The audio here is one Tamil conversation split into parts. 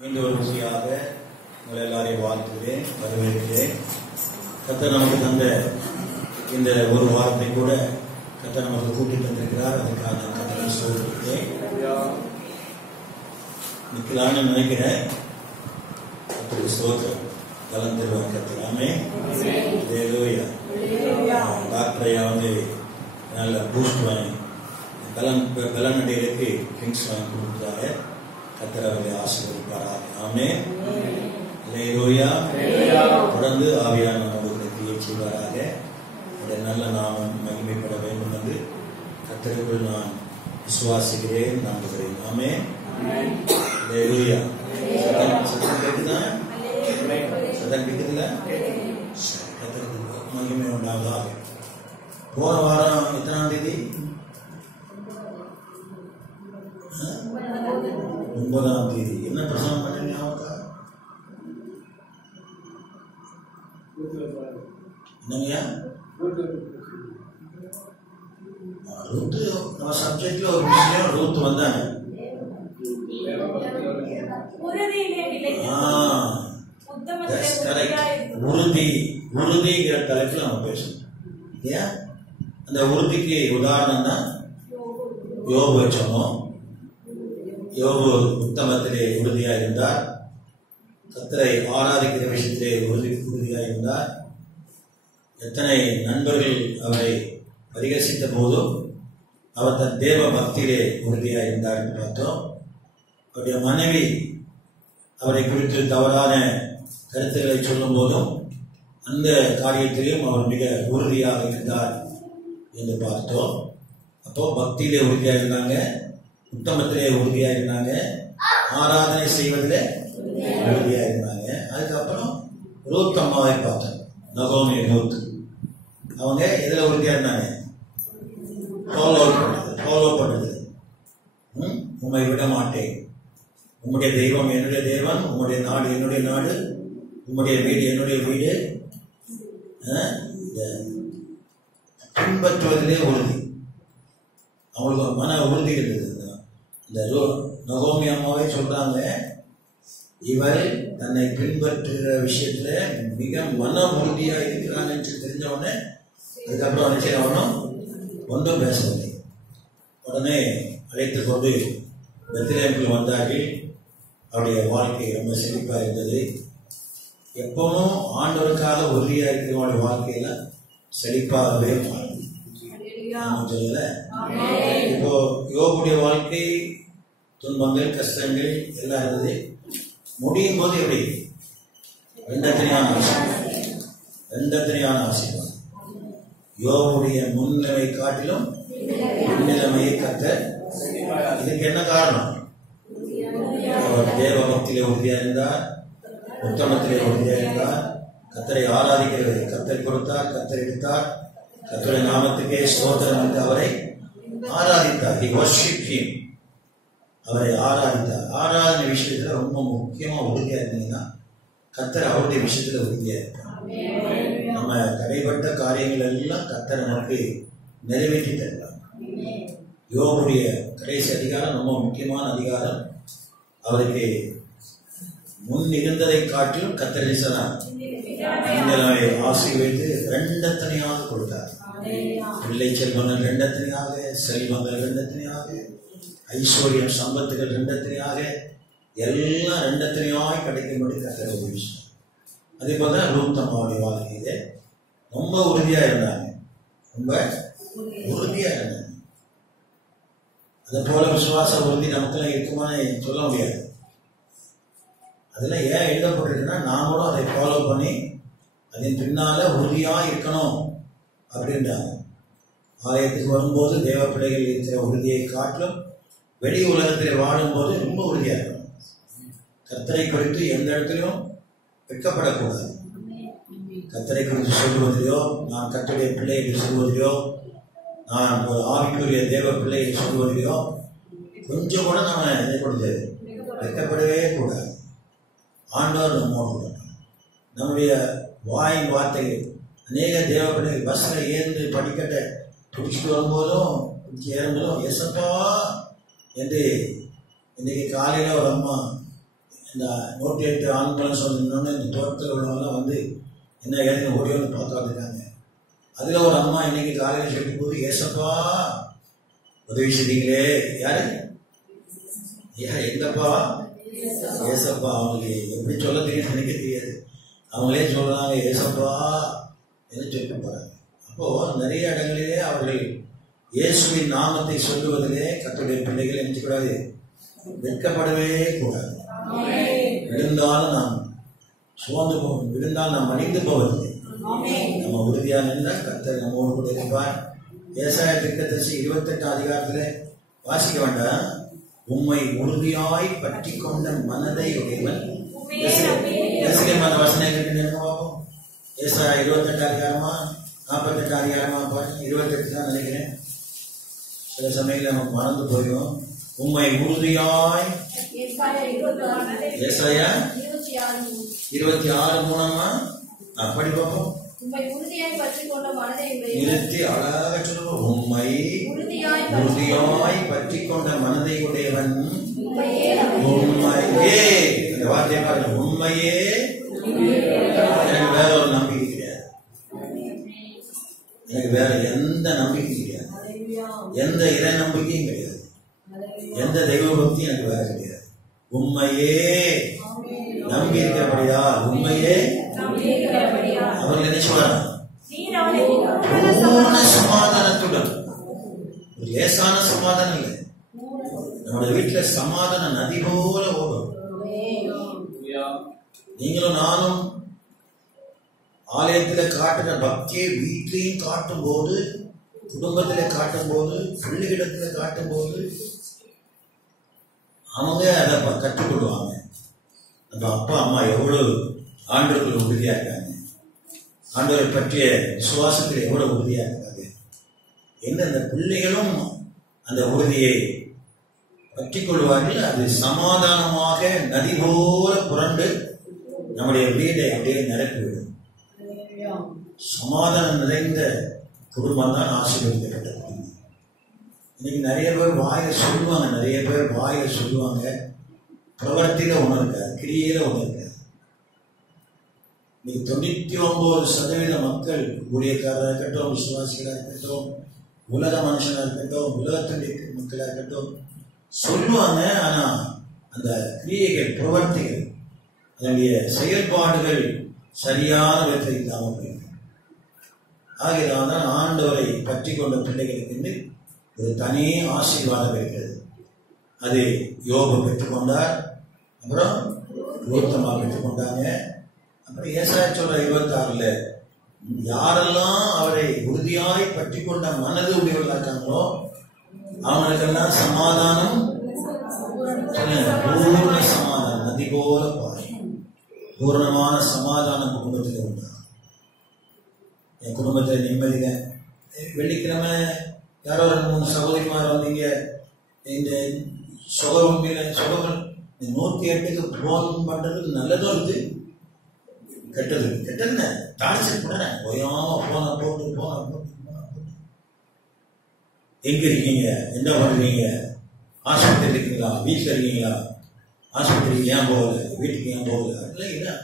மீண்டும் ஒரு விஷயமாக உங்களை எல்லாரையும் வாழ்த்துகிறேன், வரவேற்கிறேன். கர்த்தர் நமக்கு தந்த இந்த ஒரு வாரத்தை கூட கர்த்தர் நமக்கு கூட்டி தந்திருக்கிறார். அதுக்காக நான் கர்த்தரை சொல்லியிருக்கேன். நிற்கலான்னு நினைக்கிறேன். கர்த்தருக்கு ஸ்தோத்திரம். கலந்துருவாங்க கர்த்தராமே. ஹல்லேலூயா. டாக்டரையா வந்து நல்ல பூஸ்ட் வாங்கி பலன் அடைகளுக்கு கிங்ஸ் வாங்கி கொடுக்குறாங்க. கர்த்தர் அவரை ஆசீர்வதிப்பாராக. ஆமென். ஹல்லேலூயா. தொடர்ந்து ஆவியான நமக்கு கிரியை செய்வாராக. இந்த நல்ல நாமம் மகிமைப்பட வேண்டும் என்று கர்த்தருக்குள் நான் விசுவாசிக்கிறேன், நம்புகிறேன். ஆமென். ஹல்லேலூயா. சத்தம் கேட்குதா? சத்தம் கேட்குதுல? கர்த்தருக்கு மகிமை உண்டாவதாக. போன வாரம் எத்தனாம் தேதி? 9ஆம் தேதி. என்ன பிரசங்கம் பண்ணீங்க? என்னங்கய்யா? ரூத் நம்ம சப்ஜெக்ட்ல ஒரு விஷயம். ரூத் வந்தாங்க. உறுதிங்கிற தலைப்புல நம்ம பேசணும். ஏன் அந்த உறுதிக்கு உதாரணம் தான் யோபு சொன்னோம். யோபு உத்தமத்திலே உறுதியா இருந்தார். கர்த்தரை ஆராதிக்கிற விஷயத்திலே உறுதியா இருந்தார். எத்தனை நண்பர்கள் அவரை பரிகசித்த போதும் அவர் தன் தேவ பக்தியிலே உறுதியா இருந்தார் என்று பார்த்தோம். அவருடைய மனைவி அவரை குறித்து தவறான கருத்துக்களை சொல்லும் போதும் அந்த காரியத்திலும் அவர் மிக உறுதியாக இருந்தார் என்று பார்த்தோம். அப்போ பக்தியிலே உறுதியா இருந்தாங்க, உத்தமத்திலே உறுதியா இருந்தாங்க, ஆராதனை செய்வதிலே உறுதியா இருந்தாங்க. அதுக்கப்புறம் ரூத் அம்மாவை பார்த்தோம். நகோமி ரூத் அவங்க எதுல உறுதியா இருந்தாங்க? ஃபாலோ பண்ணது. உம்மை விட மாட்டேன், உம்முடைய தெய்வம் என்னுடைய தெய்வம், உம்முடைய நாடு என்னுடைய நாடு, உம்முடைய வீடு என்னுடைய வீடு. பின்பற்றுவதிலே உறுதி. அவங்களுக்கு மன உறுதி இருந்தது. இந்த நகோமி அம்மாவே சொல்றாங்க, இவர் தன்னை பின்பற்றுகிற விஷயத்துல மிக மன உறுதியா இருக்கிறாங்க என்று தெரிஞ்ச உடனே அதுக்கப்புறம் நினைச்சவனும் ஒன்றும் பேசவில்லை. உடனே அழைத்துக் கொண்டு பெத்லகேமுக்கு வந்தார்கள். அவருடைய வாழ்க்கை ரொம்ப செழிப்பா இருந்தது. எப்பவும் ஆண்டவருக்காக உறுதியா இருக்கிறவங்களுடைய வாழ்க்கையில செழிப்பாகவே மாறும். சொல்லல இப்போ யோபுடைய வாழ்க்கை துன்பங்கள் கஷ்டங்கள் எல்லாம் இருந்தது. முடியும் போது எப்படி? ரெண்டத்தனையான ஆசீர்வாதம். யோபுடைய முன்னிலைமை காட்டிலும் முன்னிலைமையை கர்த்தர். இதுக்கு என்ன காரணம்? அவர் தேவ பக்தியிலே உறுதியா இருந்தார், உத்தமத்திலே உறுதியா இருந்தார், கர்த்தரை ஆராதிக்கிறது. கர்த்தர் கொடுத்தார், கர்த்தர் எடுத்தார், கர்த்தருடைய நாமத்துக்கே ஸ்தோத்திரம் என்று அவரை ஆராதித்தார். He worshiped him. அவரை ஆராதித்தார். ஆராதனை விஷயத்துல ரொம்ப முக்கியமா உறுதியா இருந்தீங்கன்னா கர்த்தர் அவருடைய விஷயத்துல உறுதியா இருப்பார். நம்ம தடைப்பட்ட காரியங்கள் எல்லாம் கர்த்தர் நமக்கு நிறைவேற்றி தருவார். யோபுடைய கடைசி அதிகாரம் ரொம்ப முக்கியமான அதிகாரம். அவருக்கு முன் இருந்ததை காட்டிலும் கர்த்தர் ஆசீர்வதித்து ரெண்டத்தனையாக கொடுத்தார். பிள்ளை செல்வங்கள் ரெண்டத்தனையாக, செல்வங்கள் ரெண்டத்தனையாக, ஐஸ்வர்யம் சம்பத்துகள் ரெண்டத்தனையாக, எல்லாம் ரெண்டத்தனையாக கிடைக்கும்படி கர்த்தர் உதவிச்சார். அதே போல ரூத் அம்மாவுடைய வாழ்க்கையில ரொம்ப உறுதியா இருந்தாங்க, ரொம்ப உறுதியா இருந்தாங்க. அதை போல விசுவாச உறுதி நமக்குலாம் இருக்குமான்னு சொல்ல முடியாது. அதுல ஏன் எழுதப்பட்டிருக்குன்னா நாமளும் அதை ஃபாலோ பண்ணி அதன் பின்னால உறுதியா இருக்கணும் அப்படின்றாங்க. ஆலயத்துக்கு வரும்போது தேவ பிள்ளைகள் இருக்கிற உறுதியை காட்டிலும் வெளி உலகத்தில் வாழும்போது ரொம்ப உறுதியா இருக்கணும். கர்த்தரை குறித்து எந்த இடத்திலும் வெட்கப்படக்கூடாது. கர்த்தரை குறித்து சொல்வதிலோ, நான் கர்த்தருடைய பிள்ளை என்று சொல்வதிலோ, நான் ஒரு ஆவிக்குரிய தேவ பிள்ளை என்று சொல்வதிலோ கொஞ்சம் கூட நாம இதை கொடுத்து வெட்கப்படவே கூடாது. ஆண்டவர் நம்மோடு நம்முடைய வாயின் வார்த்தைகள். அநேக தேவ பிள்ளைகள் பஸ்ல ஏந்து படிக்கட்டை பிடிச்சிட்டு வரும்போதும் ஏறும்போதும் எசப்பா என்று இன்னைக்கு காலையில ஒரு அம்மா இந்த 108 ஆண்களும் சொன்னோன்னு இந்த தோட்டத்தில் உள்ளவங்களாம் வந்து என்ன ஏதுன்னு ஓடி வந்து பார்த்து வந்துட்டாங்க. அதில் ஒரு அம்மா இன்னைக்கு காலையில் சொல்லும் போது, ஏசப்பா உதவி செய்தீங்களே. யாரு? எங்கப்பா? ஏசப்பா. அவங்களுக்கு எப்படி சொல்ல தெரியும் எனக்கு தெரியாது. அவங்களே சொல்றாங்க ஏசப்பா என்று சொல்லிட்டு போறாங்க. அப்போ நிறைய இடங்களிலே அவர்கள் இயேசுவின் நாமத்தை சொல்லுவதிலே கர்த்தருடைய பிள்ளைகள் நினைச்சுக்கூடாது, வெட்கப்படவே கூடாது. விழுந்தாலும் நாம் சோர்ந்து போவோம், விழுந்தால் நாம் மடிந்து போவதில்லை. நம்ம உறுதியா நின்றால் கர்த்தர் நம்மோடு கூட இருப்பார். ஏசாயா தீர்க்கதரிசி 28 அதிகாரத்திலே வாசிக்க வேண்டாம். உம்மை உறுதியாய் பற்றி கொண்ட மனதை உடையவன். வசனம் பார்ப்போம். ஏசாயா 28 அதிகாரமா 48 அதிகாரமா பாருங்க. 28 தான் நினைக்கிறேன். சில சமயங்கள் நமக்கு மறந்து போயிடும். உம்மை உறுதியாய், ஏசாயா 26:3 அப்படி பார்ப்போம். நிறுத்தி அழகாக சொல்லுவோம். உம்மை உறுதியாய் பற்றி கொண்ட மனதை உடையவன். உண்மையே, அந்த வார்த்தையை பாருங்க. உண்மையே. எனக்கு வேற ஒரு நம்பிக்கை கிடையாது. எனக்கு வேற எந்த நம்பிக்கையும் கிடையாது. எந்த இறை நம்பிக்கையும் கிடையாது. எந்த தெய்வ பக்தியும் எனக்கு வேற கிடையாது. உண்மையே நம்பி இருக்கிறபடியா, உண்மையே அவர் நினைச்சுவார். பூர்ண சமாதானத்துடன், ஒரு லேசான சமாதானம் இல்லை. நம்முடைய வீட்டுல சமாதான நதி போல ஓடும். நீங்களும் நானும் ஆலயத்துல காட்டுற பக்தியை வீட்லையும் காட்டும் போது, குடும்பத்தில காட்டும் போது, பிள்ளைகளிடத்துல காட்டும் போது அவங்க அதை கற்றுக்கொள்வாங்க. நம்ம அப்பா அம்மா எவ்வளவு ஆண்டவர்கள் உறுதியா இருக்காங்க, ஆண்டவரை பற்றிய விசுவாசத்தில் எவ்வளவு உறுதியா இருக்காங்க என்ன. அந்த பிள்ளைகளும் அந்த உறுதியை பற்றி கொள்வார்கள். அது சமாதானமாக நதி போல புரண்டு நம்முடைய வீடை அப்படியே நிரப்பிவிடும். சமாதானம் நிறைந்த குடும்பம் தான் ஆசீர்வதிக்கப்பட்டது. இன்னைக்கு நிறைய பேர் வாயில சொல்லுவாங்க, நிறைய பேர் வாயில சொல்லுவாங்க, பிரவர்த்தியில ஒண்ணு இருக்காது, கிரியையில ஒண்ணு இருக்காது. இன்னைக்கு 99% மக்கள், ஊழியக்காரராக இருக்கட்டும், விசுவாசிகளாக இருக்கட்டும், உலக மனுஷனா இருக்கட்டும், உலகத்தினுடைய மக்களா இருக்கட்டும், சொல்லுவாங்க. ஆனா அந்த கிரியைகள், பிரவர்த்திகள், அதனுடைய செயல்பாடுகள் சரியான விதத்தில் இல்லாமல் போயிருக்கு. ஆகியதான் ஆண்டவரை பற்றி கொண்ட பிள்ளைகளுக்கு ஒரு தனி ஆசீர்வாதம் இருக்கிறது. அது யோபு பெற்றுக்கொண்டார், அப்புறம் யோத்தமா பெற்றுக்கொண்டாங்க. அப்புறம் ஏசாயா சொல்ற 26 யாரெல்லாம் அவரை உறுதியாய் பற்றி கொண்ட மனது உடையவர்களாக இருக்காங்களோ அவங்களுக்கெல்லாம் சமாதானம், பூர்ண சமாதானம் நதி போல பாரு. பூர்ணமான சமாதானம் குடும்பத்தில் உண்டா? என் குடும்பத்தில் நிம்மதியில வெள்ளிக்கிழமை யாரோ 2-3 சகோதரிமார் வந்தீங்க, இந்த சுகம் 108க்கு போன் பண்றது நல்லதும் இருக்கு, கெட்டது கெட்டதுன்னு டான்ஸ் கூட ஓயாம போன போட்டு எங்க இருக்கீங்க, என்ன பண்றீங்க, ஆஸ்பத்திரி இருக்கீங்களா, வீட்டில் இருக்கீங்களா, ஆஸ்பத்திரிக்கு ஏன் போகல, வீட்டுக்கு ஏன் போகல, இல்லைங்களா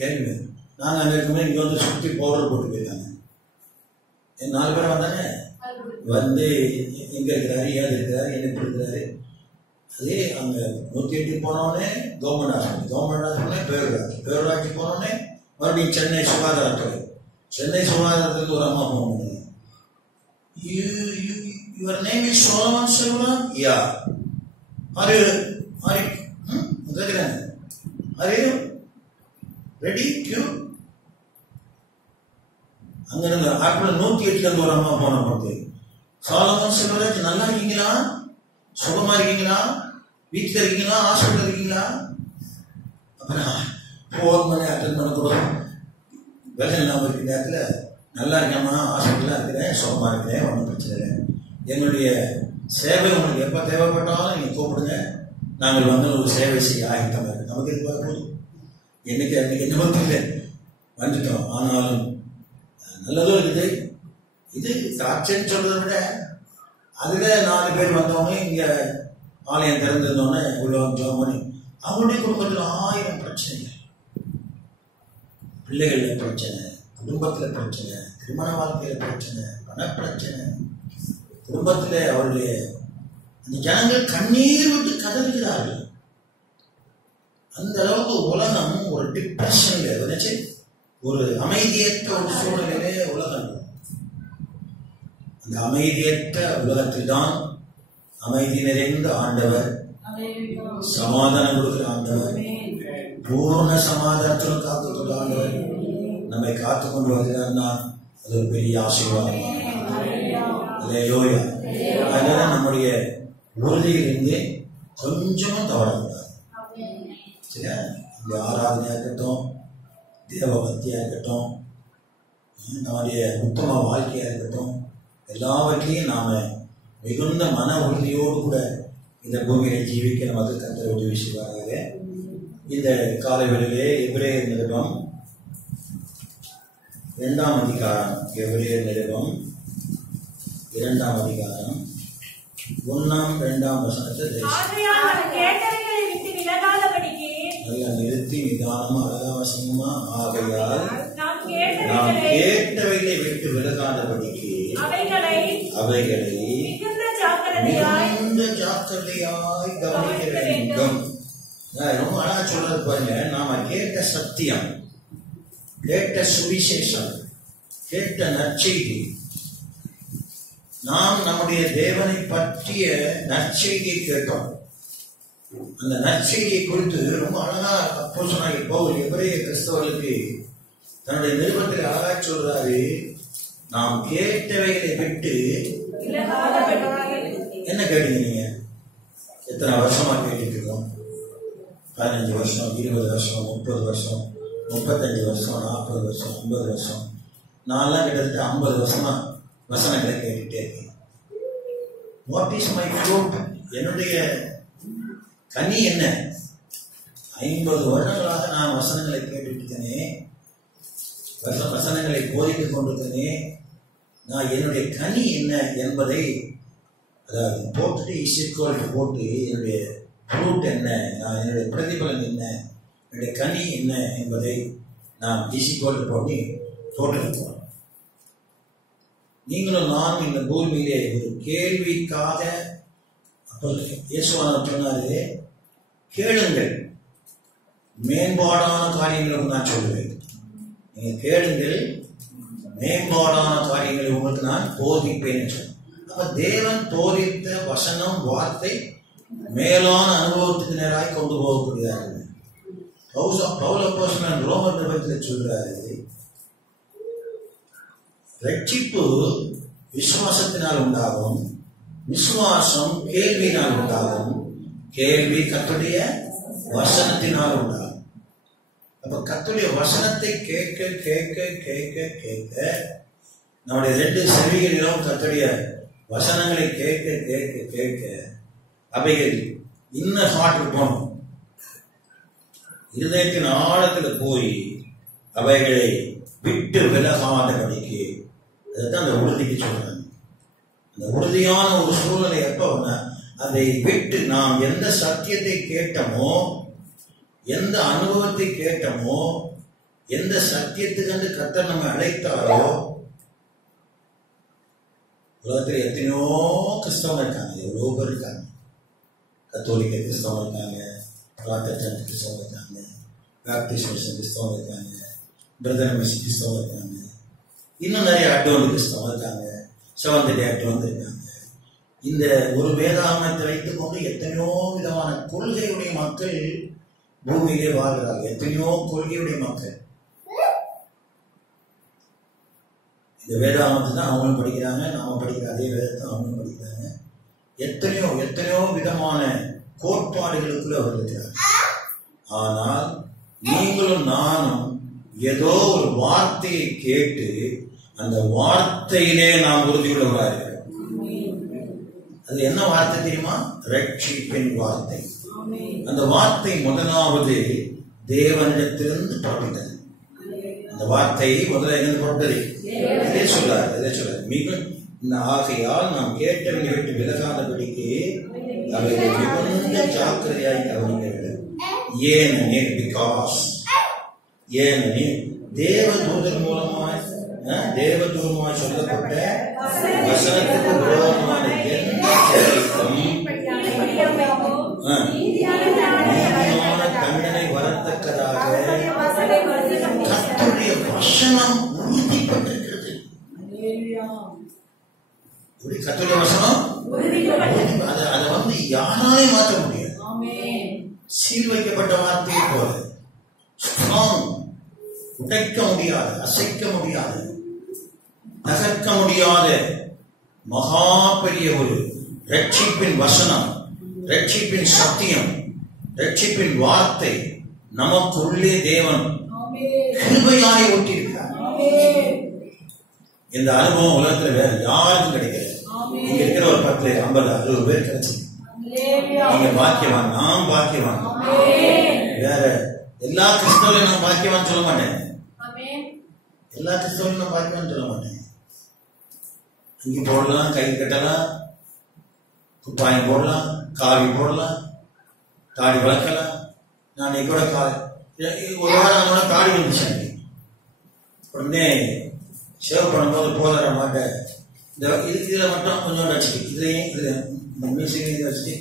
கேள்வி. நாங்க அங்க இருக்கும்போது இங்க வந்து சுற்றி பவுடர் போட்டு போயிருக்காங்க. 4 பேர் வந்தானே வந்து எங்க இருக்கிறாரு, ஏது இருக்கிறாரு, என்ன இப்படி இருக்கிறாரு. அதே அங்க 108 போனோடனே கவர்மெண்ட் ஹாஸ்பிட்டல் பேரூராட்சி போனோடனே மறுபடியும் சென்னை சுகாதாரத்துறை. சென்னை சுகாதாரத்துக்கு ஒரு அம்மா போன முடியாது. Your name is Solomon Silva? Yeah. Are you ready? Q? அங்க இருந்து ஆப்பிள் 108 ஒரு அம்மா போன போது, சாலமன் செல்வராஜ் நல்லா இருக்கீங்களா, சுகமா இருக்கீங்களா, வீட்டுல இருக்கீங்களா, ஹாஸ்பிட்டல் இருக்கீங்களா? அப்புறம் போன் பண்ணி அட்டன் பண்ண கூட வேலை இல்லாம இருக்க நேரத்துல நல்லா இருக்கேம்மா, ஹாஸ்பிட்டலா இருக்கிறேன், சுகமா இருக்கிறேன், ஒன்றும் பிரச்சனை இல்லை, எங்களுடைய சேவை உங்களுக்கு எப்ப தேவைப்பட்டாலும் நீங்க கூப்பிடுங்க, நாங்கள் வந்து ஒரு சேவை செய்ய ஆகிட்டோம். நமக்கு இது போதும், என்னைக்கு என்ன பத்தில வந்துட்டோம். ஆனாலும் நல்லதும் இருக்குது. இது சாட்சின்னு சொல்றதை விட அதுல 4 பேர் வந்தவங்க இங்க ஆலயம் திறந்திருந்தோன்னே உள்ள ஜோம் பண்ணி அவங்களுடைய குடும்பத்தில் 1000 பிரச்சனைகள், பிள்ளைகள்ல பிரச்சனை, குடும்பத்துல பிரச்சனை, திருமண வாழ்க்கையில பிரச்சனை, பணப்பிரச்சனை, குடும்பத்தில் அவருடைய அந்த ஜனங்கள் கண்ணீர் விட்டு கதறுகிறார்கள். அந்த அளவுக்கு உலகம் ஒரு டிப்ரெஷன்ல, ஒரு அமைதியற்ற ஒரு சூழலிலே உலகம். அந்த அமைதியற்ற உலகத்தில் தான் அமைதி நிறைந்த ஆண்டவர், சமாதானம் கொடுக்கிற ஆண்டவர், பூர்ண சமாதானத்தில் காத்துக்கொண்ட ஆண்டவர் நம்மை காத்துக் கொண்டு வருகிறார். அது ஒரு பெரிய ஆசீர்வாதம். அதனால நம்முடைய உறுதியிலிருந்து கொஞ்சமும் தவறக்கூடாது. சரியா? இந்த ஆராதனையா இருக்கட்டும், தேவபக்தியா இருக்கட்டும், நம்முடைய உத்தம வாழ்க்கையா இருக்கட்டும், எல்லாவற்றையும் நாம மிகுந்த மன உறுதியோடு கூட இந்த பூமியை ஜீவிக்க நமக்கு கர்த்தர் உதவி செய்வார்கள். இந்த காலவெளியிலே எபிரேயர் நிருபம் 2ஆம் அதிகாரம், எபிரேயர் நிருபம் 2ஆம் அதிகாரம் 1ஆம் 2ஆம் வசனத்தை நல்லா நிறுத்தி நிதானமா அழகாவசனமா, ஆகையால் நாம் கேட்டவைகளை விட்டு விலகாதபடிக்கு அவைகளை மிகுந்த ஜாக்கிரதையாய் கவனிக்க வேண்டும். ரொம்ப அழகா சொல்றது பாருங்க. நாம கேட்ட சத்தியம், கேட்ட சுவிசேஷம், கேட்ட நற்செய்தி, நாம் நம்முடைய தேவனை பற்றிய நற்செய்தியை கேட்டோம். அந்த நற்செய்தியை குறித்து ரொம்ப அழகா அப்போஸ்தலனாகிய பவுல் எபிரேய கிறிஸ்தவர்களுக்கு தன்னுடைய நிருபத்தில் அழகா சொல்றாரு. நாம் கேட்டவைகளை விட்டு என்ன கேட்டீங்க? நீங்க எத்தனை வருஷமா கேட்டுட்டு இருக்கோம்? 15 வருஷம், 20 வருஷம், 30 வருஷம், 35 வருஷம், 40 வருஷம், 50 வருஷம். நான்லாம் கிட்டத்தட்ட 50 வருஷமா வசனங்களை கேட்டுட்டே இருக்கேன். What is my fruit? என்னுடைய கனி என்ன? 50 வருடங்களாக நான் வசனங்களை கேட்டுட்டு இருக்கேனே, வசனங்களை போதித்துக் கொண்டிருக்கேனே, நான் என்னுடைய கனி என்ன என்பதை, அதாவது போட்டுட்டு இசைக்கோல் போட்டு என்னுடைய ஃப்ரூட் என்ன, நான் என்னுடைய பிரதிபலன் என்ன, என்னுடைய கனி என்ன என்பதை நாம் இசைக்கோல் போட்டு போட்டிருக்கோம். நீங்களும் நானும் இந்த பூமியிலே ஒரு கேள்விக்காக, இயேசுவானவர் சொன்னாரு, கேளுங்கள், மேம்பாடான காரியங்களை நான் சொல்லுவேன். நீங்க கேளுங்கள், மேம்பாடான காரியங்களை உங்களுக்கு நான் போதிப்பேன். அப்ப தேவன் போதித்த வசனம், வார்த்தை மேலான அனுபவத்துக்கு நேராக கொண்டு போகக்கூடியது. பவுல் அப்போஸ்தலன் ரோமர் நிருபத்தில் சொல்றாரு, ரட்சிப்பு விசுவாசத்தினால் உண்டாகும், விசுவாசம் கேள்வியினால் உண்டாகும், கேள்வி கர்த்தருடைய வசனத்தினால் உண்டாகும். அப்ப கர்த்தருடைய வசனத்தை கேட்க கேட்க கேட்க கேட்க நம்முடைய 2 செவிகளிலும் கர்த்தருடைய வசனங்களை கேட்க கேட்க கேட்க அவைகள் இன்னர் ஹார்ட் போகணும், இருதயத்தின் ஆழத்தில் போய் அவைகளை விட்டு விலகாதபடிக்கு. அதுதான் அந்த உறுதிக்கு சொல்றாங்க. அந்த உறுதியான ஒரு சூழ்நிலை எப்ப அதை விட்டு நாம் எந்த சத்தியத்தை கேட்டோமோ, எந்த அனுபவத்தை கேட்டோமோ, எந்த சத்தியத்துக்கு கர்த்தர் நம்ம அழைத்தாரோ. உலகத்தில் எத்தனையோ கிறிஸ்தவம் இருக்காங்க, எவ்வளோ பேர் இருக்காங்க. கத்தோலிக்க கிறிஸ்தவம் இருக்காங்க, ப்ராட்டஸ்டன்ட் கிறிஸ்தவம் இருக்காங்க, பேப்டிஸ்ட் கிறிஸ்தவம் இருக்காங்க, பிரதர் மிஸ் கிறிஸ்தவம் இருக்காங்க, இன்னும் நிறைய அட்வான்ஸ் கிறிஸ்தவம் இருக்காங்க, செவன்த் டே அட்வான்ஸ் இருக்காங்க. இந்த ஒரு வேதாகமத்தை வைத்துக் கொண்டு எத்தனையோ விதமான கொள்கையுடைய மக்கள் பூமியிலே வாழ்கிறார்கள். எத்தனையோ கொள்கையுடைய மக்கள் இந்த வேதாகமத்தை தான் அவங்களும் படிக்கிறாங்க, நாம படிக்கிற அதே வேதத்தை அவங்களும் படிக்கிறாங்க. எத்தனையோ எத்தனையோ விதமான கோட்பாடுகளுக்குள்ள அவர் இருக்கிறார். ஆனால் நீங்களும் நானும் ஏதோ ஒரு வார்த்தையை கேட்டு அந்த வார்த்தையிலே நாம் உறுதியுள்ளவராக இருக்கிறோம். அது என்ன வார்த்தை தெரியுமா? ரட்சிப்பின் வார்த்தை. அந்த வார்த்தை முதலாவது தேவனிடத்திலிருந்து புறப்பட்டது. அந்த வார்த்தை முதல்ல எங்கிருந்து புறப்பட்டது? இதே சொல்றாரு மிக ஆகையால் நாம் கேட்டவனை விட்டு விலகாதபடிக்கு அவைகளை மிகுந்த ஜாக்கிரதையாய் கவனிக்க வேண்டும். ஏனெனில் பிகாஸ் ஏனெனில் தேவதூதர் மூலமாய் சொல்லப்பட்ட வசனத்துக்கு விரோதமான எந்த செயலுக்கும் நீதியான தண்டனை வரத்தக்கதாக கர்த்தருடைய வசனம் உறுதிப்பட்டிருக்கிறது. கர்த்தருடைய வசனம் அதை யாராலே மாற்ற முடியாது. சீல் வைக்கப்பட்ட வார்த்தையை போல ஸ்ட்ராங், உடைக்க முடியாது, அசைக்க முடியாது, தகர்க்க முடியாத மகா பெரிய ஒரு ரட்சிப்பின் வசனம், ரட்சிப்பின் சத்தியம், ரட்சிப்பின் வார்த்தை நமக்குள்ளே தேவன் கிருபையாய் ஊற்றியிருக்கிறார். இந்த அனுபவம் உலகத்துல வேற யாருக்கும் கிடைக்கல. இங்க இருக்கிற ஒரு 10, 50, 60 பேர் கிடைச்சு நீங்க பாக்கியவான், நாம் பாக்கியவான். வேற எல்லா கிறிஸ்தவரையும் நான் பாக்கியவான் சொல்ல மாட்டேன். எல்லா கிறிஸ்தவரையும் நான் பாக்கியவான் சொல்ல மாட்டேன். இங்க போடலாம், கை கட்டலாம், குப்பாயம் போடலாம், காவி போடலாம், தாடி வளர்க்கலாம். நான் கூட ஒரு வாரம் தாடி வந்துச்சேன். உடனே சேவ் பண்ணும்போது போதற மாட்டேன். இதுல மட்டும் கொஞ்சம் வச்சுட்டு இதுலயும் மியூசிக் வச்சுட்டு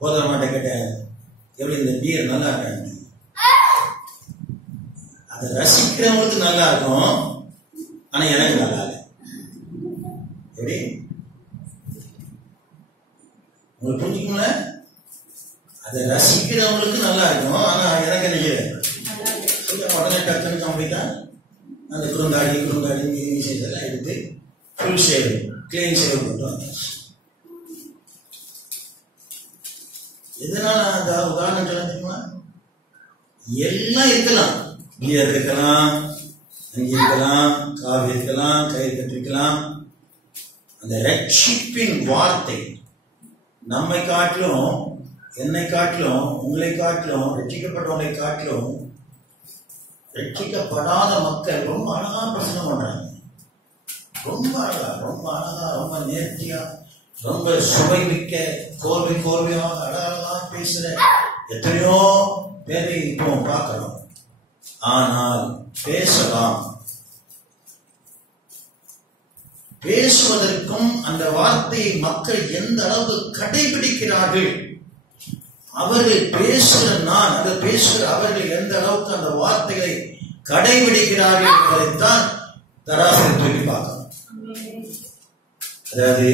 போதற மாட்டேன். கேட்டேன், எப்படி இந்த பியர் நல்லா இருக்காங்க. அதை ரசிக்கிறவங்களுக்கு நல்லா இருக்கும், ஆனா எனக்கு நல்லா இல்லை. எப்படி உங்களுக்கு புரிஞ்சுக்கல? அதை ரசிக்கிறவங்களுக்கு நல்லா இருக்கும், ஆனா எனக்கு என்ன செய்ய உடனே டக்குன்னு கம்ப்ளீட்டா அந்த குறுந்தாடி விஷயத்தெல்லாம் எடுத்து ஃபுல் ஷேவ், கிளீன் ஷேவ் பண்ணுறோம். எதனால அந்த உதாரணம் சொல்ல தெரியுமா? எல்லாம் இருக்கலாம், பியர் இருக்கலாம், அங்கி இருக்கலாம், காவி இருக்கலாம், கை கட்டிருக்கலாம். அந்த ரட்சிப்பின் வார்த்தை நம்மை காட்டிலும், என்னை காட்டிலும், உங்களை காட்டிலும், ரட்சிக்கப்பட்டவங்களை காட்டிலும் ரட்சிக்கப்படாத மக்கள் ரொம்ப அழகா பிரசனம் பண்றாங்க. ரொம்ப அழகா, ரொம்ப நேர்த்தியா, ரொம்ப சுவை மிக்க, கோர்வையாக அழகா பேசுற எத்தனையோ பேரை இப்போ பார்க்கிறோம். ஆனால் பேசலாம், பேசுவதற்கும் அந்த வார்த்தையை மக்கள் எந்த அளவு கடைபிடிக்கிறார்கள், அவர்கள் பேசுகிற அவர்கள் எந்த அளவுக்கு அந்த வார்த்தைகளை கடைபிடிக்கிறார்கள் என்பதைத்தான் தராசை சொல்லி பார்க்கணும். அதாவது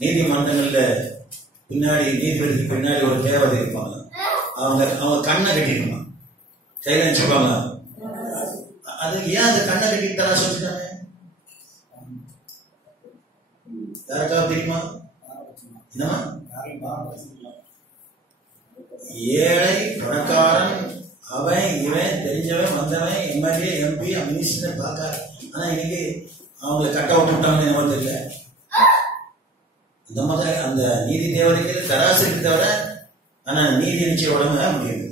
நீதிமன்றங்கள்ல பின்னாடி, நீதிபதிக்கு பின்னாடி ஒரு தேவதை இருப்பாங்க. அவங்க கண்ணை கட்டிருப்பாங்க, கையில வச்சுப்பாங்க. அது ஏன் அந்த கண்ணை கட்டி தராசு வச்சுட்டாங்க? யாருக்காவது தெரியுமா? என்னமா? ஏழை, பணக்காரன், அவன் இவன், தெரிஞ்சவன், வந்தவன், எம்எல்ஏ, எம்பி, மினிஸ்டர் பார்க்க. ஆனா இன்னைக்கு அவங்களை கட்ட விட்டுட்டாங்கன்னு என்ன தெரியல. அந்த மாதிரி அந்த நீதி தேவதைக்கு தராசு இருக்கு தவிர, ஆனா நீதி நிச்சயம் உடம்பு முடியாது.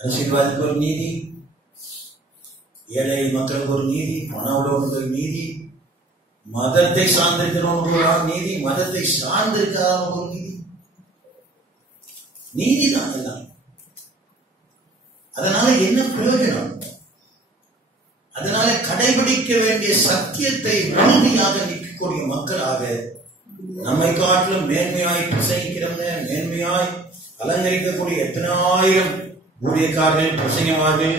அரசியல்வாதிக்கு ஒரு நீதி, ஏழை மக்களுக்கு ஒரு நீதி, பண உடம்புக்கு ஒரு நீதி, மதத்தை சார்ந்திருக்கிறவங்க ஒரு நீதி, மதத்தை சார்ந்திருக்காதவங்க ஒரு நீதி. நீதிதான் எல்லாம். அதனால என்ன பிரயோஜனம்? அதனால கடைபிடிக்க வேண்டிய சத்தியத்தை உறுதியாக நிற்கக்கூடிய மக்களாக நம்மை காட்டிலும் மேன்மையாய் பிரசங்கிக்கிறவங்க, மேன்மையாய் அலங்கரிக்கக்கூடிய எத்தனை ஆயிரம் ஊழியக்காரர்கள், பிரசங்கமார்கள்,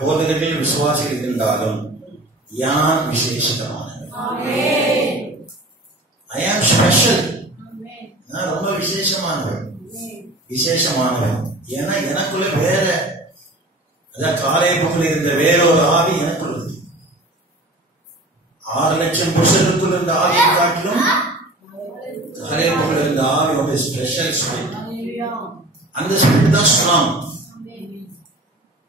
போதகர்கள், விசுவாசிகள் இருந்தாலும் யான் விசேஷமானவன். I am special. நான் ரொம்ப விசேஷமானவன். ஏன்னா எனக்குள்ள வேற, அதான் காலேபுக்குள்ள இருந்த வேற ஒரு ஆவி எனக்குள்ள 6 லட்சம் புருஷருக்குள்ள இருந்த ஆவியை காட்டிலும் காலேபுக்குள்ள இருந்த ஆவி ஒரு ஸ்பெஷல் ஸ்பிரிட். அந்த ஸ்பிரிட் தான் ஸ்ட்ராங்.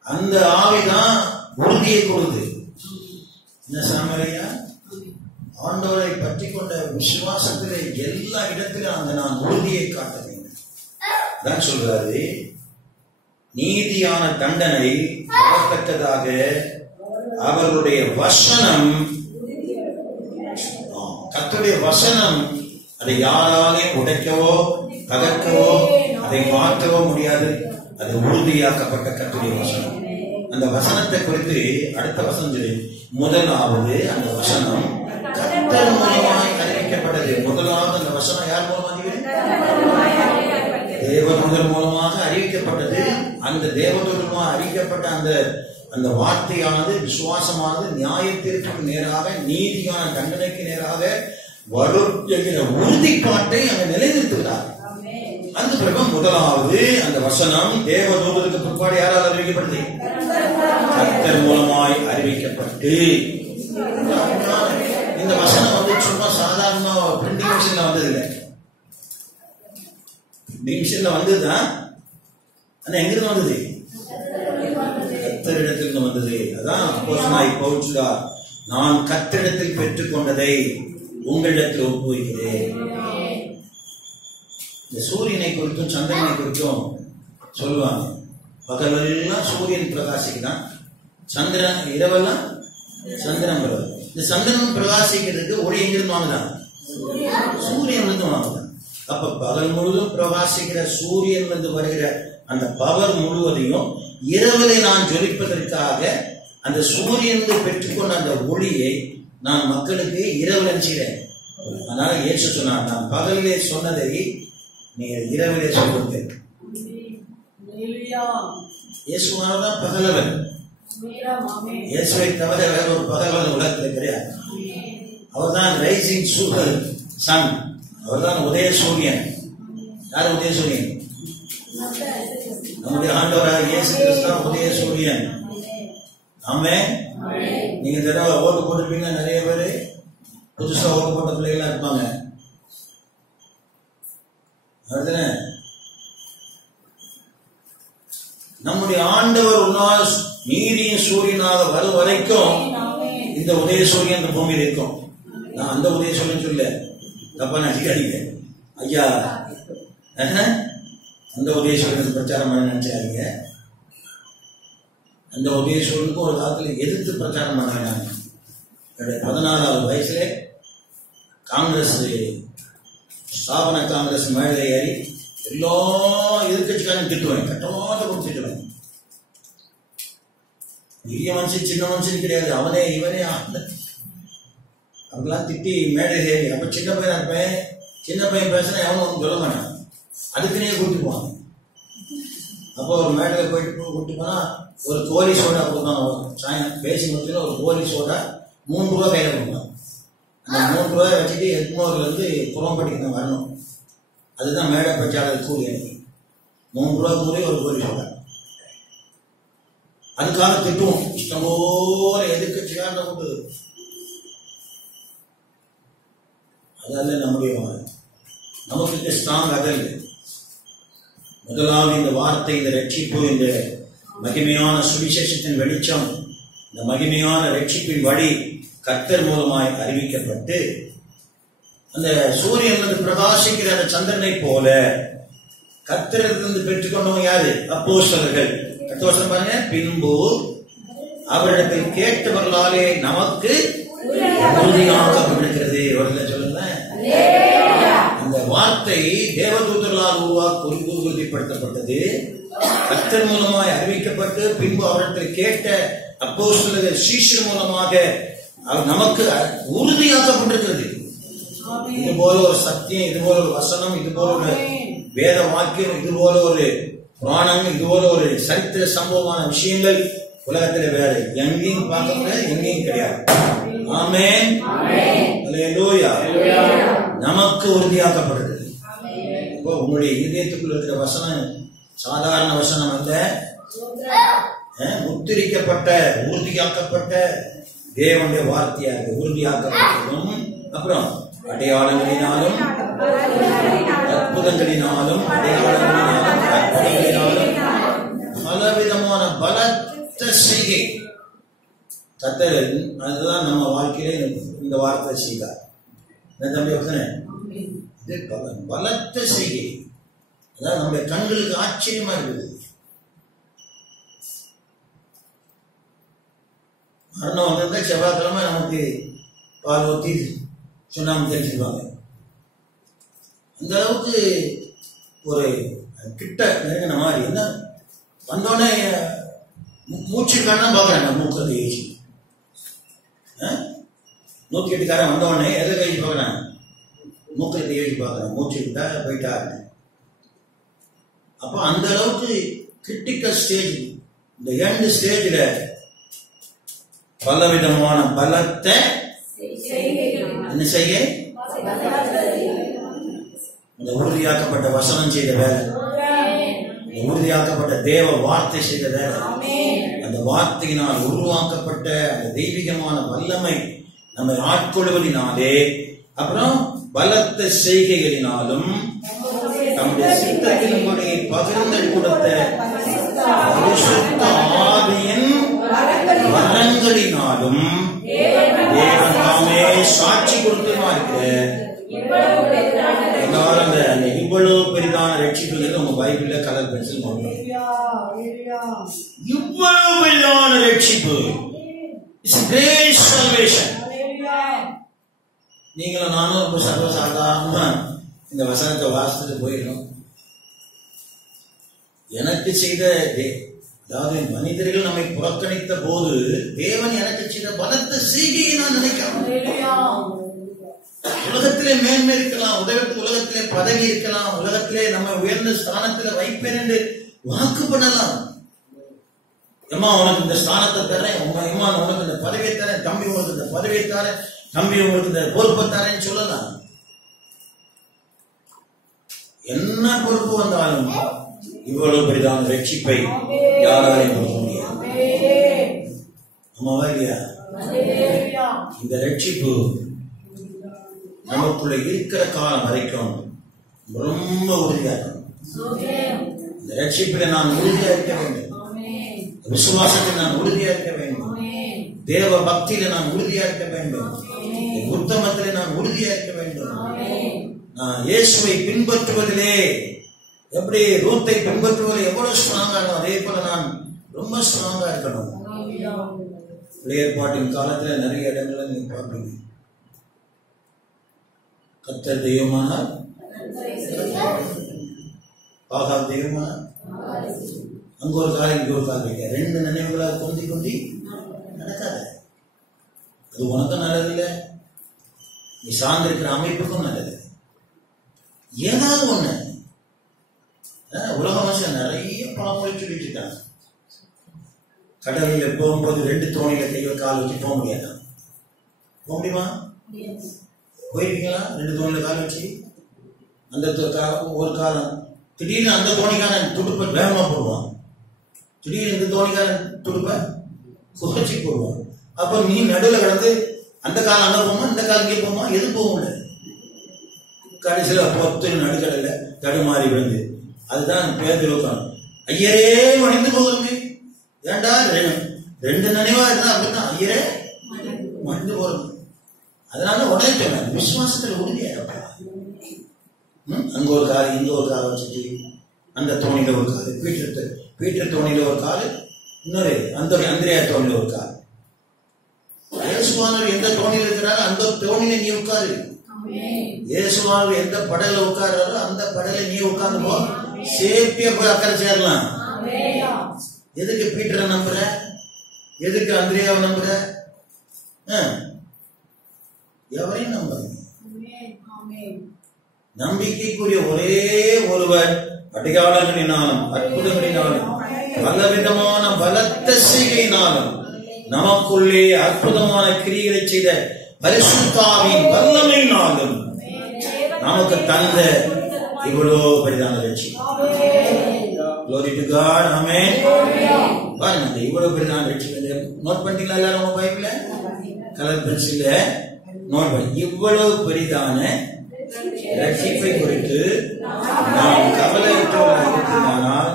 அந்த ஆவிதான் உறுதியை கொடுது. என்ன சாமரையா? ஆண்டவரை பற்றி கொண்ட விசுவாசத்திலே எல்லா இடத்திலும் அந்த நான் உறுதியை காட்ட வேண்டும் தான் சொல்றாரு. நீதியான தண்டனை வரத்தக்கதாக அவர்களுடைய வசனம், கர்த்தருடைய வசனம், அதை யாராலே உடைக்கவோ தகர்க்கவோ அதை மாற்றவோ முடியாது. அது உறுதியாக்கப்பட்ட கர்த்தருடைய வசனம். அந்த வசனத்தை குறித்து அடுத்த வசனம் சொல்லி, முதலாவது அந்த வசனம் கர்த்தர் மூலமாய் அறிவிக்கப்பட்டது. முதலாவது அந்த வசனம் யார் மூலமாக? தேவதூதர் மூலமாக அறிவிக்கப்பட்டது. அந்த தேவதூதர் அறிவிக்கப்பட்ட அந்த வார்த்தையானது, விசுவாசமானது நியாயத்திற்கு நேராக, நீதியான தண்டனைக்கு நேராக வரும் என்கிற உறுதிப்பாட்டை அங்க நிலைநிறுத்துகிறார். அந்த பிறகு முதலாவது அந்த வசனம் தேவதூதருக்கு பிற்பாடு யாரால் அறிவிக்கப்பட்டது? கர்த்தர் மூலமாய் அறிவிக்கப்பட்டு. இந்த வசனம் வந்து சும்மா சாதாரண பிரிண்டிங் மிஷின்ல வந்தது இல்லை. பிரிண்டிங் மிஷின்ல வந்ததுதான். ஆனா எங்கிருந்து வந்தது? கர்த்தரிடத்திலிருந்து வந்தது. அதான் அப்போஸ்தலனாகிய பவுல் சொல்றார், நான் கர்த்தரிடத்தில் பெற்றுக் கொண்டதை உங்களிடத்தில் ஒப்புவிக்கிறேன். இந்த சூரியனை குறித்தும் சந்திரனை குறித்தும் சொல்லுவாங்க. பகலெல்லாம் சூரியன் பிரகாசிக்குதான், சந்திரன் இரவெல்லாம் சந்திரன் பிரகாசி. இந்த சந்திரன் பிரகாசிக்கிறதுக்கு ஒளி எங்கிருந்து வாங்குதான்? சூரியன் இருந்து வாங்குதான். அப்ப பகல் முழுவதும் பிரகாசிக்கிற சூரியன் வந்து வருகிற அந்த பவர் முழுவதையும் இரவிலே நான் ஜொலிப்பதற்காக அந்த சூரியன் பெற்றுக்கொண்ட அந்த ஒளியை நான் மக்களுக்கு இரவில் அனுப்பிக்கிறேன். அதனால இயேசு சொன்னார், நான் பகலிலே சொன்னதை நீ இரவிலே சொல்லுங்க. இயேசுவானதான் பகலவன். இயேசுவை தவிர வேற ஒரு பகலவன் உலகத்தில் கிடையாது. அவர்தான் ரைசிங் சன், அவர்தான் உதய சூரியன். யார் உதய சூரியன்? நம்முடைய ஆண்டவராக இயேசு கிறிஸ்து தான் உதய சூரியன். ஆமே. நீங்க தடவை ஓட்டு போட்டுருப்பீங்க. நிறைய பேரு புதுசா ஓட்டு போட்ட பிள்ளைகளா இருப்பாங்க. நம்முடைய ஆண்டவர் ஒரு நாள் நீதியின் சூரியனாக வரும் வரைக்கும் இந்த உதய சூரியன் இந்த பூமியில் இருக்கும். நான் அந்த உதய சூரியன் சொல்ல தப்பா நினைக்காதீங்க ஐயா. அந்த உதய சூரியனுக்கு பிரச்சாரம் பண்ண நினைச்சாங்க. அந்த உதய சூரியனுக்கு ஒரு காலத்தில் எதிர்த்து பிரச்சாரம் பண்ணாங்க. என்னுடைய 14வது வயசுல காங்கிரஸ் ஸ்தாபன காங்கிரஸ் மேடையில் ஏறி எல்லா எதிர்கட்சிக்காரன் திட்டுவேன், கட்டமாட்ட கூட திட்டுவேன். பெரிய மனுஷன் சின்ன மனுஷன் கிடையாது, அவனே இவனே அவங்களாம் திட்டி மேடையில் ஏறி. அப்ப சின்ன பையனா இருப்பேன், சின்ன பையன் பேசுனா எவனும் ஒன்றும் சொல்ல மாட்டான், அதுக்குன்னே கூட்டிட்டு போவாங்க. அப்போ ஒரு மேடையில் போயிட்டு கூப்பிட்டு போனா ஒரு கோழி சோடா கொடுப்பாங்க. சாயங்காலம் பேசி முடிச்சுன்னா ஒரு கோழி சோடா 3 ரூபா கையில கொடுப்பாங்க. அந்த 3 ரூபாய் வச்சுட்டு எட்மோர்ல இருந்து புறம்பட்டிக்கு தான் வரணும். அதுதான் மேடை பிரச்சாரர் கூலி. 3 ரூபா கூலி ஒரு கோழி சோடா. அதுக்காக திட்டுவோம். இஷ்டம் போல எதிர்கட்சிக்காரன் கொண்டு. அதல்ல நம்முடைய நமக்கு ஸ்ட்ராங் அதல்ல. முதலாவது இந்த வார்த்தை, இந்த ரட்சிப்பு, இந்த மகிமையான சுவிசேஷத்தின் வெளிச்சம், இந்த மகிமையான ரட்சிப்பின் வழி கர்த்தர் மூலமாய் அறிவிக்கப்பட்டு அந்த சூரியன் பிரகாசிக்கிற அந்த சந்திரனை போல கர்த்தரிடத்திலிருந்து பெற்றுக்கொண்டவங்க யாரு? அப்போஸ்தலர்கள். கர்த்தர் பாருங்க, பின்பு அவரிடத்தில் கேட்டவர்களாலே நமக்கு உறுதியாக்கப்பட்டிருக்கிறது. அவர்கள் சொல்லுங்களேன். அந்த வார்த்தை தேவதூதர்களால் உறுதிப்படுத்தப்பட்டது, கர்த்தர் மூலமாய் அறிவிக்கப்பட்டு பின்பு அவரிடத்தில் கேட்ட அப்போஸ்தலர்கள் சீஷர் மூலமாக நமக்கு உறுதியாக்கப்பட்டிருக்கிறது. இது போல ஒரு சத்தியம், இது போல ஒரு வசனம், இது போல ஒரு வேத வாக்கியம், இது போல ஒரு புராணம், இது போல ஒரு சரித்திர சம்பவமான விஷயங்கள் உலகத்தில் வேற எங்கேயும் பார்க்க முடியாது, எங்கேயும் கிடையாது. ஆமென். அல்லேலூயா. நமக்கு உறுதியாக்கப்படுது. இப்போ உங்களுடைய இதயத்துக்குள்ள இருக்கிற வசனம் சாதாரண வசனம் அல்ல, முத்திரிக்கப்பட்ட உறுதியாக்கப்பட்ட தேவனுடைய வார்த்தையாக உறுதியாக்கப்பட்டதும், அப்புறம் அடையாளங்களினாலும் அற்புதங்களினாலும் அடையாளங்களினாலும் அற்புதங்களினாலும் பலவிதமான பலத்த செய்கை கர்த்தர். அதுதான் நம்ம வாழ்க்கையில இந்த வார்த்தை செய்தார். தம்பி இது பலத்த செய்கை. அதான் நம்முடைய கண்களுக்கு ஆச்சரியமா இருக்குது. மரணம் வந்திருந்தா செவ்வாய்க்கிழமை நமக்கு பால் ஊற்றி சுண்ணாம்பு தெரிஞ்சுக்குவாங்க. அந்த அளவுக்கு ஒரு கிட்ட நெருங்கின மாதிரி. என்ன வந்தோடனே மூச்சு கண்ணா பார்க்குறாங்க, மூக்கு கைச்சு 108காரன் வந்தோடனே எதை கைச்சு பார்க்குறாங்க? மூக்கில் கைச்சு பார்க்குறாங்க. மூச்சு இருந்தா போயிட்டாரு. அப்போ அந்த அளவுக்கு கிரிட்டிக்கல் ஸ்டேஜ், இந்த எண்ட் ஸ்டேஜ்ல பலவிதமான பலத்தை என்ன செய்ய, இந்த உறுதியாக்கப்பட்ட வசனம் செய்த வேலை, உறுதியாக்கப்பட்ட தேவ வார்த்தை செய்த வேலை, அந்த வார்த்தையினால் உருவாக்கப்பட்ட அந்த தெய்வீகமான வல்லமை நம்மை ஆட்கொள்வதினாலே, அப்புறம் பலத்த செய்கைகளினாலும் நம்முடைய சித்தத்தில் நம்முடைய பகிர்ந்து கொடுத்த பரிசுத்த ஆவியின் வரங்களினாலும் தேவன் தாமே சாட்சி கொடுத்துமாருக்கு. இவ்வளவு பெரிதான ரட்சிப்புங்கிறது உங்க பைபிள்ல கலர் பென்சில் போடுறோம். இவ்வளவு பெரிதான ரட்சிப்பு, நீங்களும் நானும் ரொம்ப சர்வசாதாரணமா இந்த வசனத்தை வாசித்துட்டு போயிடணும். எனக்கு செய்த, அதாவது மனிதர்கள் நம்மை புறக்கணித்த போது தேவன் எனக்கு செய்த பலத்த செய்தியை நான் நினைக்கிறேன். உலகத்திலே மேன்மை இருக்கலாம், உலகத்திலே பதவி இருக்கலாம், உலகத்திலே நம்ம உயர்ந்த ஸ்தானத்தில் வைப்பேன் என்று வாக்கு பண்ணலாம். எம்மா உனக்கு இந்த ஸ்தானத்தை தரேன், எம்மா உனக்கு இந்த பதவியை தரேன், தம்பி உனக்கு இந்த பதவியை தரேன், தம்பி உங்களுக்கு இந்த பொறுப்பை தரேன்னு சொல்லலாம். என்ன பொறுப்பு வந்தாலும் இவ்வளவு பெரிதான ரட்சிப்பை யாராலையும் கொடுக்க முடியாது. ஆமாவா இல்லையா? இந்த ரட்சிப்பு நமக்குள்ள இருக்கிற காலம் வரைக்கும் ரொம்ப உறுதியா இருக்கணும். இந்த ரட்சிப்பில நான் உறுதியா இருக்க வேண்டும், விசுவாசத்தில் நான் உறுதியா இருக்க வேண்டும், தேவ பக்தியில நான் உறுதியா இருக்க வேண்டும், உத்தமத்திலே நான் உறுதியா இருக்க வேண்டும். நான் இயேசுவை பின்பற்றுவதிலே எப்படி ரூத்தை பின்பற்றுவதில் எவ்வளவு ஸ்ட்ராங்கா இருக்கணும், அதே போல நான் ரொம்ப ஸ்ட்ராங்கா இருக்கணும். ஏற்பாட்டின் காலத்துல நிறைய இடங்களை நீங்க பார்ப்பீங்க. கர்த்தர் தெய்வமானால் ஆகார் தெய்வமானால், அங்க ஒரு காலம் இங்க ஒரு காலம் வைக்க, ரெண்டு நினைவுகளால் கொந்தி கொந்தி நடக்காத. அது உனக்கும் நல்லதில்லை, நீ சார்ந்திருக்கிற அமைப்புக்கும் நல்லது. ஏதாவது ஒண்ணு உலக மனுஷன் நிறைய பழமொழி சொல்லிட்டு இருக்காங்க. கடலில் போகும்போது 2 தோணியில கையில கால் வச்சு போக முடியாது. போக முடியுமா? போயிருக்கீங்களா? 2 தோணியில கால் வச்சு அந்த ஒரு காலம் திடீர்னு அந்த தோணிக்காரன் துடுப்பை வேகமா போடுவான், திடீர்னு இந்த தோணிக்காரன் துடுப்பை குறைச்சி போடுவான். அப்ப நீ நடுவில் கிடந்து அந்த காலம் அங்க போமா, இந்த காலம் இங்கே போமா, எது போக முடியாது. கடைசியில பொத்து நடுக்கடல தடுமாறி விழுந்து, அதுதான் பேதுரு ஐயரே மணிந்து போகிறோமே. ஏண்டா 2 நினைவா இருந்தா அப்படின்னா ஐயரே மணிந்து போறோம். அதனால உடனே சொன்ன விசுவாசத்துல உறுதியா இருப்பா. அங்க ஒரு கால் இங்க ஒரு கால் வச்சுட்டு அந்த தோணியில ஒரு கால், பீட்டர் தோணியில ஒரு கால், இன்னொரு அந்திரியா தோணியில ஒரு கால். இயேசுவானவர் எந்த தோணியில இருக்கிறாரோ அந்த தோணியில நீ உட்காரு. இயேசுவானவர் எந்த படல உட்கார்றாரோ அந்த படல நீ உட்கார்ந்து போ, சேஃப்டியா போய் அக்கறை சேரலாம். எதுக்கு பீட்டரை நம்புற, எதுக்கு அந்திரியாவை நம்புற? எவரையும் நம்பாதீங்க. நம்பிக்கைக்குரிய ஒரே ஒருவர் அடையாளங்களினாலும் அற்புதங்களினாலும் பலவிதமான பலத்த செய்கையினாலும் நமக்குள்ளே அற்புதமான கிரியைகளை செய்த பரிசுத்தாவின் வல்லமையினாலும் நமக்கு தந்த இவ்வளவு பெரிதான ரட்சிப்பு. Glory to God. Amen. பாருங்க, இவ்வளவு பெரிதான ரட்சிப்பு நோட் பண்ணிட்டீங்களா எல்லாரும் உங்க பைபிள்ல? கலர் பென்சில்ல நோட் பண்ணி, இவ்வளவு பெரிதான ரட்சிப்பை குறித்து நாம் கவலையிட்டோமானால்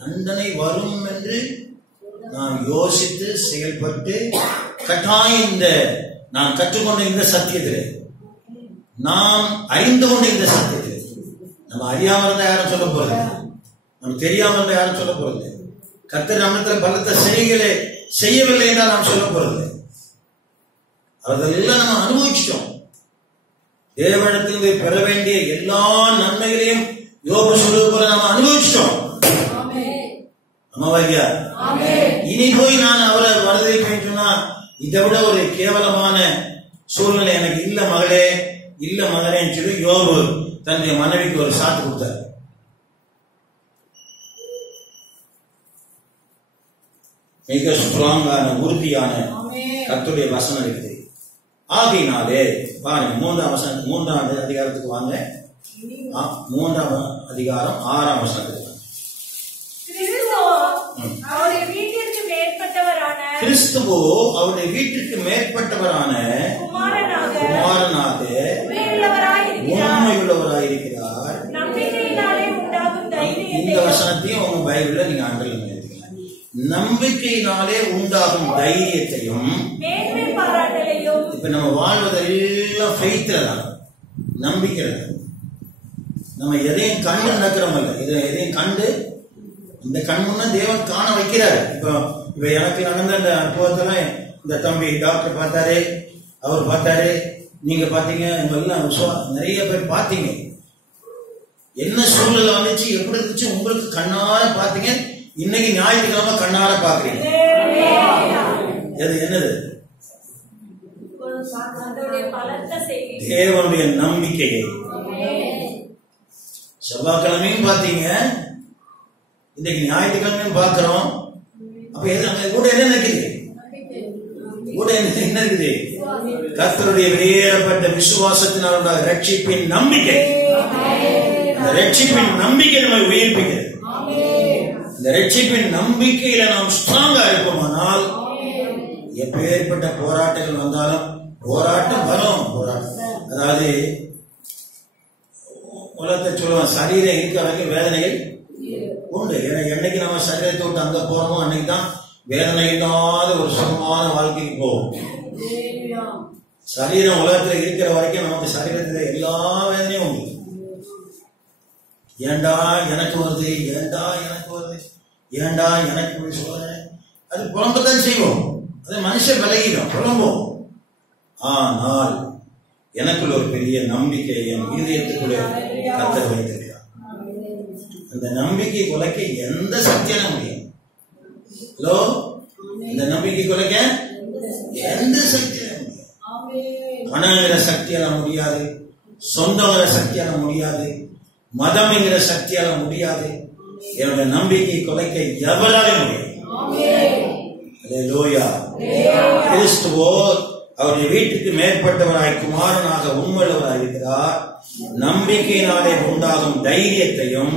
தண்டனை வரும் என்று நாம் யோசித்து செயல்பட்டு கட்டாயம் இந்த நாம் கற்றுக்கொண்ட இந்த சத்தியத்திலே, நாம் அறிந்து கொண்ட இந்த சத்தியத்திலே, நம்ம அறியாமல் இருந்தா யாரும் சொல்ல போறது, நம்ம தெரியாமல் இருந்தா யாரும் சொல்ல போறது, கர்த்தர் நம்மிடத்தில் பலத்த செய்கைகளை செய்யவில்லை என்றால் நாம் சொல்ல போறது. அதெல்லாம் நம்ம அனுபவிச்சிட்டோம். தேவனிடத்திலிருந்து பெற வேண்டிய எல்லா நன்மைகளையும் யோபு சொல்றது போல நாம அனுபவிச்சிட்டோம். அம்மாவாய்யா, இனி போய் நான் அவரை வரவேற்பேன் சொன்னா இதை விட ஒரு கேவலமான சூழ்நிலை எனக்கு இல்ல மகளே, இல்ல மகனேன்னு சொல்லி யோபு தன்னுடைய மனைவிக்கு ஒரு சாத்து கொடுத்தார். மிக ஸ்ட்ராங்கான உறுதியான கர்த்தருடைய வசனம் இருக்குது. ஆகையினாலே பாருங்க, 3ஆம் அதிகாரத்துக்கு வாங்க. 3ஆம் அதிகாரம் 6ஆம் வசனத்துக்கு வாங்க. கிறிஸ்துவோ அவருடைய வீட்டிற்கு மேற்பட்டவரான குமாரனாக உண்மையுள்ளவராயிருக்கிறார். இந்த வசனத்தையும் உங்க பைபிள்ல நீங்க அண்டர்லைன் பண்ணிருக்கீங்க. நம்பிக்கையினாலே உண்டாகும் தைரியத்தையும், இப்ப நம்ம வாழ்வதெல்லாம் ஃபெய்த்ல தான், நம்பிக்கை. நம்ம எதையும் கண்டு நடக்கிறோம் இல்ல, எதையும் கண்டு இந்த கண் முன்ன தேவன் காண வைக்கிறாரு. இப்ப எனக்கு நடந்த இந்த அனுபவத்தெல்லாம் இந்த தம்பி டாக்டர் பார்த்தாரு, அவர் பார்த்தாரு, நீங்க பாத்தீங்க, எல்லாம் நிறைய பேர் பாத்தீங்க. என்ன சூழ்நிலை வந்துச்சு, எப்படி இருந்துச்சு உங்களுக்கு கண்ணார பாத்தீங்க. இன்னைக்கு ஞாயிற்றுக்கிழமை கண்ணார பாக்குறீங்க. என்னது? தேவனுடைய நம்பிக்கையை. செவ்வாய்க்கிழமையும் பாத்தீங்க, இன்னைக்கு ஞாயிற்றுக்கிழமையும் பாக்குறோம். அப்ப கூட என்ன நினைக்குது? கூட என்ன இருக்குது? கர்த்தருடைய வெளியேறப்பட்ட விசுவாசத்தினால் ரட்சிப்பின் நம்பிக்கை. இந்த ரட்சிப்பின் நம்பிக்கை நம்ம உயிர்ப்பிக்கிறது. இந்த ரட்சிப்பின் நம்பிக்கையில நாம் ஸ்ட்ராங்கா இருப்போமானால் எப்பேற்பட்ட போராட்டங்கள் வந்தாலும், போராட்டம் வரும். அதாவது உலகத்தை சொல்லுவோம், சரீரம் இருக்கிற வரைக்கும் வேதனைகள் உண்டு. ஏன்னா என்னைக்கு நம்ம சரீரத்தை விட்டு அங்க போறோமோ அன்னைக்கு தான் வேதனை இல்லாத ஒரு சுகமான வாழ்க்கைக்கு போகும். சரீரம் உலகத்துல இருக்கிற வரைக்கும் நமக்கு சரீரத்துல எல்லா வேதனையும் உண்டு. ஏண்டா எனக்கு வருது, ஏண்டா எனக்கு வருது, ஏண்டா எனக்கு சோதனை, அது புலம்பத்தான் செய்வோம். அது மனுஷன் விலகிடும், புலம்போம். ஆனால் எனக்குள்ள ஒரு பெரிய நம்பிக்கை என் இதயத்துக்குள்ள கர்த்தர் வைத்திருக்கிறார். அந்த நம்பிக்கை குலைக்க எந்த சக்தியால முடியும்? ஹலோ, இந்த நம்பிக்கை குலைக்க எந்த சக்தியால முடியும்? பணங்கிற சக்தியால முடியாது, சொந்தங்கிற சக்தியால முடியாது, மதம்ங்கிற சக்தியால முடியாது. என்னோட நம்பிக்கை குலைக்க எவராலே முடியும்? அல்லேலூயா. கிறிஸ்துவோ அவருடைய வீட்டுக்கு மேற்பட்டவராய் குமாரனாக உண்மையுள்ளவராய் இருக்கிறார். நம்பிக்கையினாலே உண்டாகும் தைரியத்தையும்